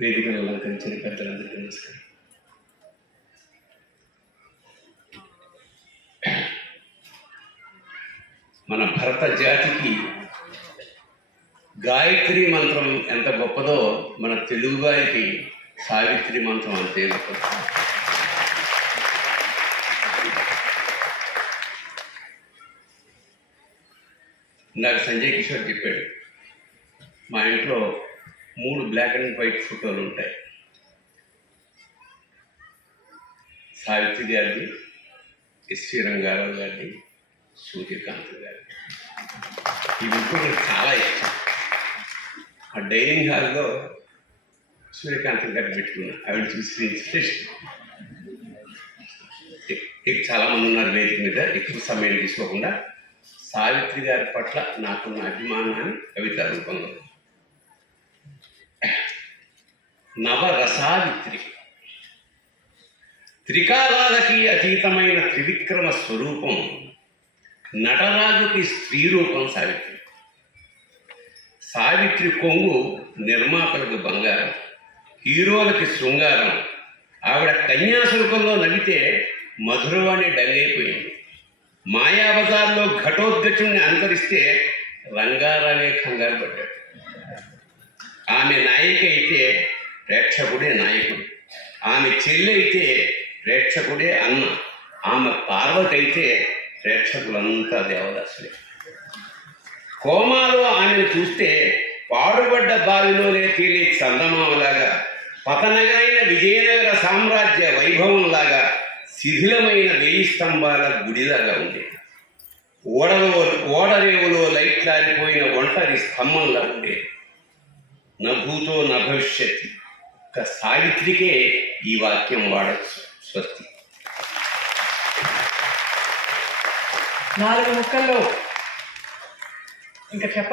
వేదికను అలంకరించిన పెద్దలందరికీ నమస్కారం. మన భరత జాతికి గాయత్రి మంత్రం ఎంత గొప్పదో మన తెలుగువారికి సావిత్రి మంత్రం అంతే గొప్పది. నాకు సంజయ్ కిషోర్ చెప్పాడు, మా ఇంట్లో 3 బ్లాక్ అండ్ వైట్ ఫోటోలు ఉంటాయి. సావిత్రి గారిది, ఎస్వి రంగారావు గారిది, సూర్యకాంత్ గారిది. ఈ ముగ్గురు నాకు చాలా ఇష్టం. ఆ డైనింగ్ హాల్లో సూర్యకాంత్ గారిని పెట్టుకున్నా. ఆవిడ చూసి ఇన్స్పిరేషన్. చాలామంది ఉన్నారు వేదిక మీద, ఎక్కువ సమయం తీసుకోకుండా సావిత్రి గారి పట్ల నాకున్న అభిమానాన్ని కవితా రూపంలో. నవరసావిత్రి, త్రికాలాలకి అతీతమైన త్రివిక్రమ స్వరూపం, నటరాజుకి స్త్రీ రూపం సావిత్రి. సావిత్రి కొంగు నిర్మాతలకు బంగారం, హీరోలకి శృంగారం. ఆవిడ కన్యాశుల్కంలో నవ్వితే మధురవాణి డల్లైపోయింది. మాయాబజార్లో ఘటోద్గచుణ్ణి అనుకరిస్తే రంగారావే కంగారు పడ్డాడు. ఆమె నాయిక అయితే ప్రేక్షకుడే నాయకుడు, ఆమె చెల్లి అయితే ప్రేక్షకుడే అన్న, ఆమె పార్వతి అయితే ప్రేక్షకులంతా దేవదాసులే. కోమాలో ఆమెను చూస్తే పాడుబడ్డ బావిలోనే తేలే చందమామలాగా, పతనగైన విజయనగర సామ్రాజ్య వైభవంలాగా, శిథిలమైన 1000 స్తంభాల గుడిలాగా ఉండేది. ఓడరేవులో లైట్లారిపోయిన ఒంటరి స్తంభంలా ఉండేది. నభూతో నభవిష్యత్. ఒక్క సావిత్రికే ఈ వాక్యం వాడచ్చు. స్వస్తి. 4 ముక్కల్లో ఇంకా చెప్పలేదు.